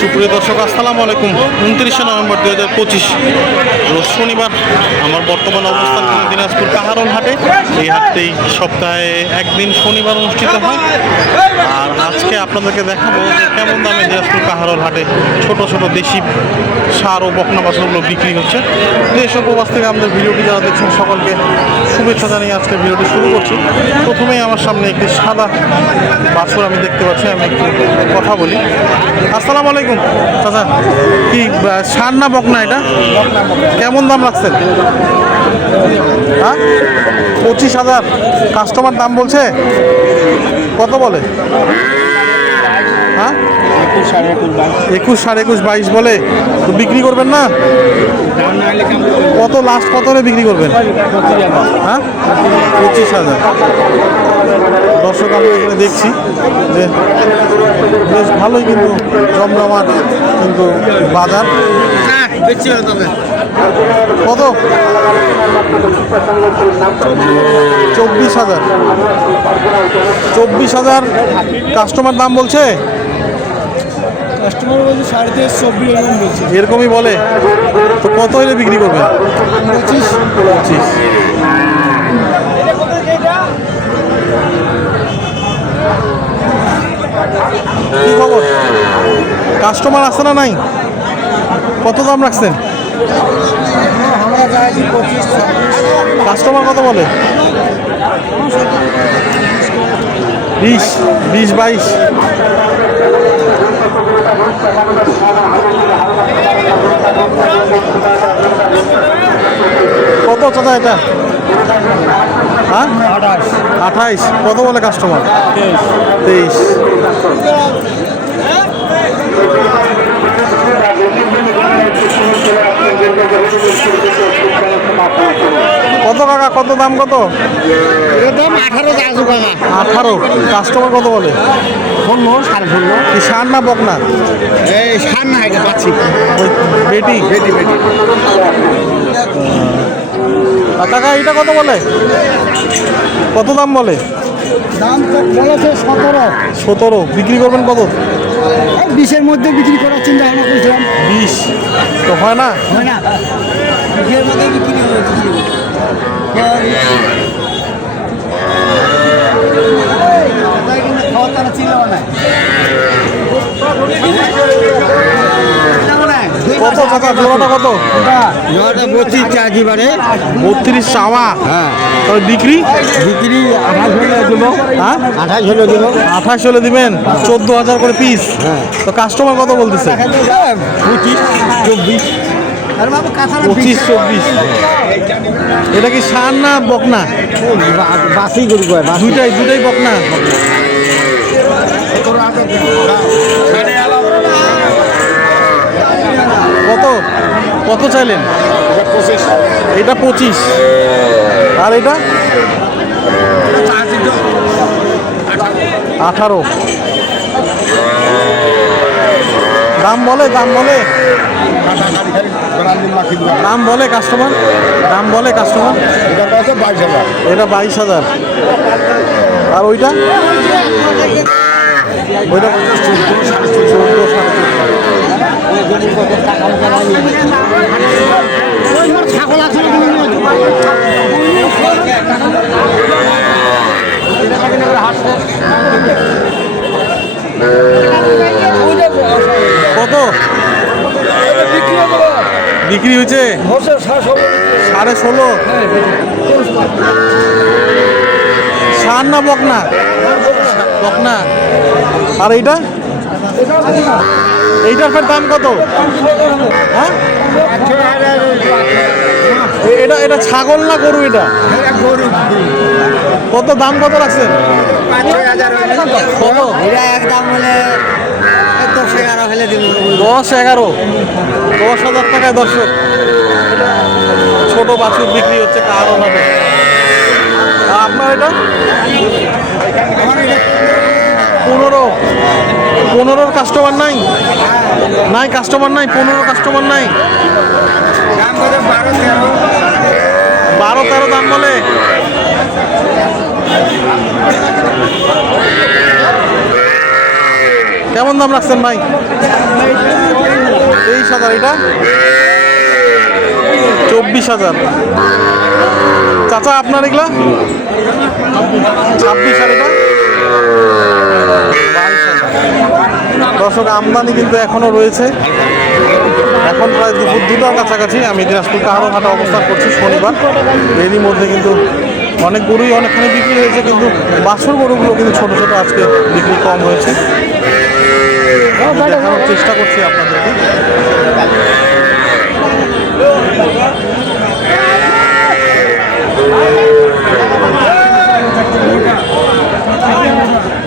সুপ্রিয় দর্শক, আসসালামু আলাইকুম। উনত্রিশে নভেম্বর দু হাজার পঁচিশ শনিবার আমার বর্তমান অবস্থান দিনাজপুর কাহারন হাটে। এই হাটটি সপ্তাহে একদিন শনিবার অনুষ্ঠিত হয়। আর আজকে আপনাদেরকে দেখাবো যে কেমন দামে দিনাজপুর কাহারল হাটে ছোট ছোট দেশি সার ও বকনা বাছরগুলো বিক্রি হচ্ছে। দেশ ও প্রবাস থেকে আমাদের ভিডিওটি যারা দেখছেন সকলকে শুভেচ্ছা জানিয়ে আজকে ভিডিওটি শুরু করছি। প্রথমেই আমার সামনে একটি সাদা বাছুর আমি দেখতে পাচ্ছি, আমি একটু কথা বলি। আসসালামু আলাইকুম। চাচা, কি সার না বকনা এটা? কেমন দাম রাখছেন? হ্যাঁ? পঁচিশ হাজার। কাস্টমার দাম বলছে? কত বলে? হ্যাঁ? একুশ সাড়ে একুশ বাইশ বলে। তো বিক্রি করবেন না? কত লাস্ট কত বিক্রি করবেন? হ্যাঁ? পঁচিশ হাজার। দর্শক আমরা এখানে দেখছি যে বেশ ভালোই কিন্তু জমজমাট কিন্তু বাজার। কত? চব্বিশ হাজার। চব্বিশ হাজার কাস্টমার দাম বলছে? কাস্টমার বলছে সাড়ে তেইশ চব্বিশ এরকম বলছে। এরকমই বলে। তো কত হলে বিক্রি করবে পঁচিশ। পঁচিশ। কি খবর? কাস্টমার আসছে না নাই? কত দাম রাখছেন? কাস্টমার কত বলে? বিশ বিশ, বাইশ। কত চাচা এটা? হ্যাঁ? আঠাশ। আঠাইশ। কত বলে কাস্টমার তেইশ। কত কত দাম কত? দাম আঠারো আঠারো। কাস্টমার কত বলে? সাড়ে কি সার না বকনা? এই সার না এটা পাচ্ছি বেটি? বেটি এটা কত বলে? কত দাম বলে? দাম তো বলেছে সতেরো। সতেরো। বিক্রি করবেন কত? বিশের মধ্যে বিক্রি করার চিন্তা ভাবনা করছিলাম। বিশ। তো হয় না? হয় না। বিশের মধ্যে বিক্রি করে চাওয়া হ্যাঁ বিক্রি বিক্রি আঠাশ হ্যাঁ আঠাশ আঠাশ হলে দিবেন, চোদ্দ হাজার করে পিস হ্যাঁ। তো কাস্টমার কত বলতেছে? পঁচিশ, চব্বিশ। পঁচিশ চব্বিশ। এটা কি সার না বকনা? বাসি গরু কয় বাসি। দুইটাই দুইটাই বকনা। কত? কত চাইলেন? এটা পঁচিশ। আর এটা? আঠারো। দাম বলে দাম বলে দাম বলে কাস্টমার দাম বলে কাস্টমার এটা বাইশ হাজার আর ওইটা ওইটা ছাগল আছে কত? বিক্রি হয়েছে? সাড়ে ষোলো? সার না বকনা। বকনা। আর এইটা? এইটার ফের দাম কত? হ্যাঁ? এটা এটা ছাগল না গরু এটা? কত দাম কত রাখছেন? কত এটা একদম হলে দশ এগারো হলে দিব। দশ এগারো দশ হাজার টাকায় দর্শক। ছোট বাছুর বিক্রি হচ্ছে কারও হবে আপনার এটা? পনেরো। পনেরোর কাস্টমার নাই? নাই কাস্টমার নাই? পনেরো কাস্টমার নাই? বারো তেরো দাম বলে? কেমন দাম রাখছেন ভাই? তেইশ হাজার, এটা? চব্বিশ হাজার। চাচা, আপনার এগুলা? ছাব্বিশ হাজার। দর্শক, আমদানি কিন্তু এখনও রয়েছে। এখন প্রায় দুপুর দুটার কাছাকাছি আমি দিনাজপুর কাহারো হাটে অবস্থান করছি, শনিবার। এরই মধ্যে কিন্তু অনেক গরুই অনেকখানি বিক্রি হয়েছে, কিন্তু বাছুর গরুগুলো কিন্তু ছোটো ছোটো আজকে বিক্রি কম হয়েছে। দেখানোর চেষ্টা করছি আপনাদেরকে।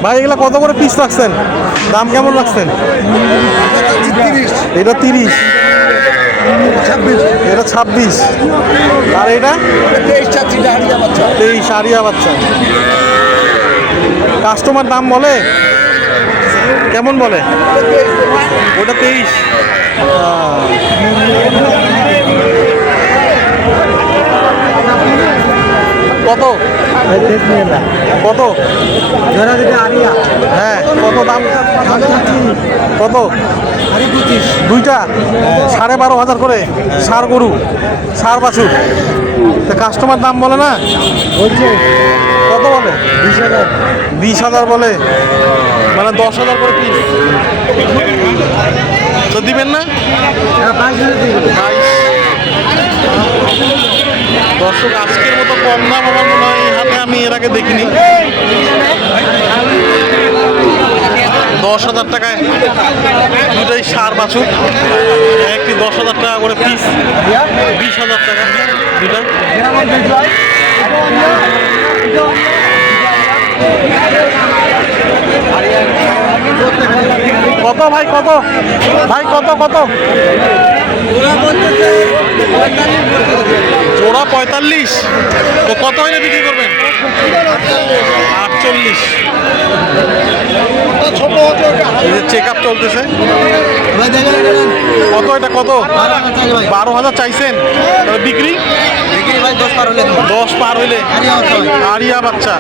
ভাই, এগুলা কত করে পিস রাখছেন? দাম কেমন রাখছেন? এটা তিরিশ। এটা ছাব্বিশ। আর এটা? তেইশ হারিয়া বাচ্চা। কাস্টমার দাম বলে? কেমন বলে? ওটা তেইশ কত কত? হ্যাঁ কত দাম? কত? দুইটা? সাড়ে বারো হাজার করে। সার গরু সার বাছুর। তা কাস্টমার দাম বলে না? বলছে কত বলে? বিশ হাজার বিশ হাজার বলে। মানে দশ হাজার করে পিস। তো দিবেন না হ্যাঁ বাইশ হাজার দিয়ে দেবে। বাইশ দর্শক আজকের মতো কম দাম আমার মনে হয় এই হাটে আমি এর আগে দেখিনি। দশ হাজার টাকায় দুটাই সার বাছুক একটি দশ হাজার টাকা করে পিস বিশ হাজার টাকা দুটা। কত ভাই কত? ভাই, কত কত? জোড়া পঁয়তাল্লিশ। তো কত হইলে বিক্রি করবেন? আটচল্লিশ। চেক আপ চলতেছে। কত এটা? কত? বারো হাজার চাইছেন। বিক্রি? দশ পার হলে হইলে। আরিয়া বাচ্চা।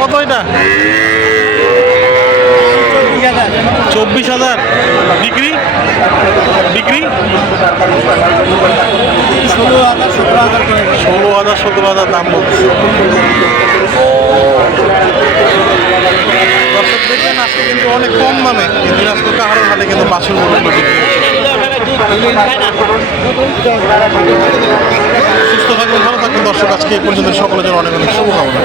কত এটা? চব্বিশ হাজার। বিক্রি? বিক্রি? ষোলো হাজার সতেরো হাজার ষোলো হাজার সতেরো হাজার দাম বলছে। দর্শক দেখবেন আজকে কিন্তু অনেক কম দামে এই দিনাজপুর কাহারোর হাটে কিন্তু সুস্থ থাকবেন ভালো থাকবেন দর্শক আজকে এই পর্যন্ত সকলের জন্য অনেক অনেক শুভকামনা।